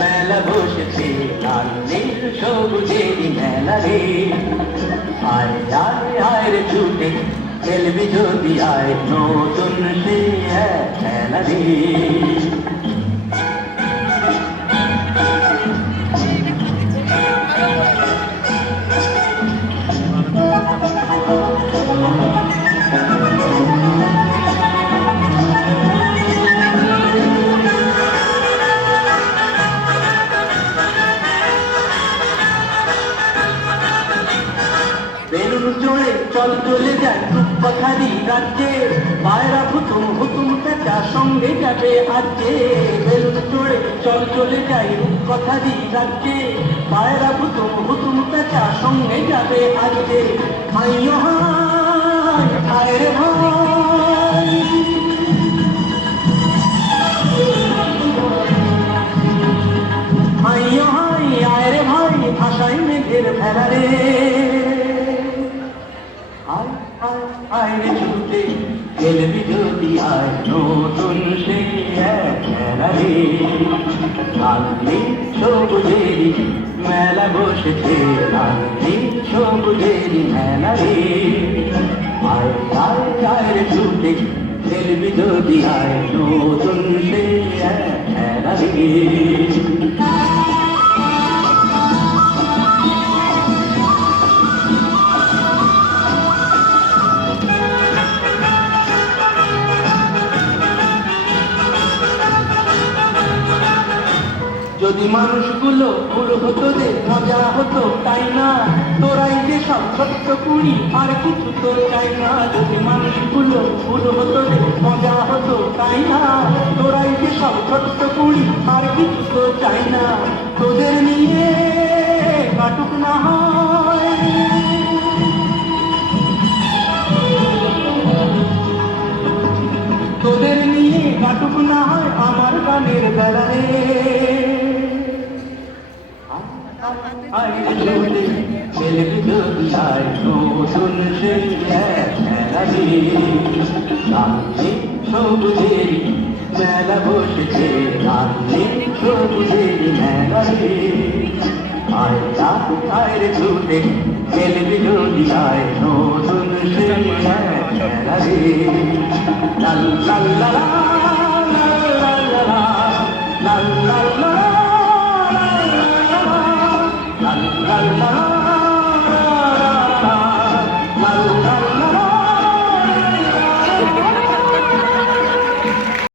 মেলা বসেছে লাল নীল সবুজেরই মেলা রে। আয় আয় আয় রে ছুটে খেলবি যদি আয় নতুন সে এক খেলা রে। বেলুন জোড়ে চল চলে যায় রূপকথারই রাজ্যে, পায়রা হুতুম হুতুম পেঁচা সঙ্গে যাবে আজকে। বেলুন জোড়ে চল চলে যায় রূপকথারই রাজ্যে, পায়রা হুতুম হুতুম পেঁচা সঙ্গে যাবে আজকে। হাইয়ো হায় হায় রে হায়, হাইয়ো হায় আয় রে ভাই ভাষায় মেঘের ভেলা রে। আয় রে ছুটে খেলবি যদি আয় নতুন সে এক খেলা রে। লাল নীল সবুজেরই মেলা বসেছে, লাল নীল সবুজেরই মেলা রে। আয় আয় আয় রে ছুটে খেলবি যদি আয় নতুন সে এক খেলা রে। যদি মানুষগুলো ভুল হতো রে মজা হতো তাই না, তোরাই যে সব ছোট্ট কুড়ি আর কিছু তো চাই না। যদি মানুষগুলো ভুল হতো রে মজা হতো তাই না, তোরাই যে সব ছোট্ট কুড়ি আর কিছু তো চাই না। তোদের নিয়ে কাটুক না হয়, তোদের নিয়ে কাটুক না হয় আমার গানের বেলা রে। খেলবি যদি আয় নতুন সে এক খেলা রে। লাল নীল সবুজেরই মেলা বসেছে, লাল নীল সবুজেরই মেলা রে। আয় আয় আয় রে ছুটে খেলবি যদি আয় নতুন সে এক খেলা রে। লা লা লা লা লা লা লা লা লা লা লা।